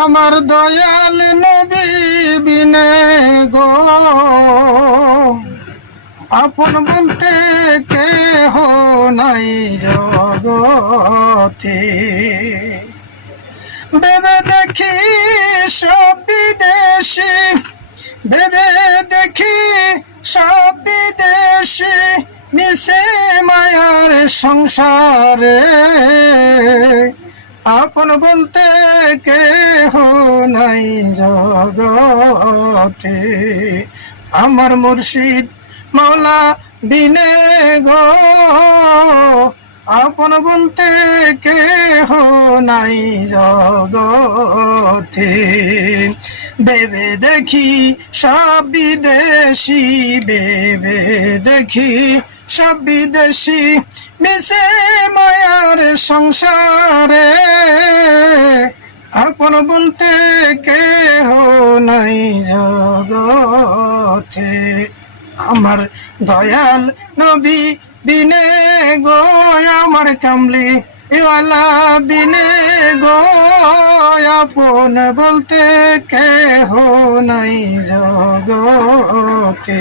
আমার দয়াল নবী বিনে গো। আপন বলতে কেহ নাই জগতে। ভেবে দেখি সব বিদেশি, ভেবে দেখি সব বিদেশি মিশে মায়ার সংসারে। আপন বলতে কেহ নাই জগতে। আমার মুর্শিদ মৌলা বিনে গো। আপন বলতে কেহ নাই জগতে। বেবে দেখি সব বিদেশি বেবে দেখি সব বিদেশি মিশে সংসারে আপন বলতে কেহ নাই জগতে। আমার দয়াল নবী বিনে গো, আমার কামলি ইওয়ালা বিনে গো, আপন বলতে কেহ নাই জগতে।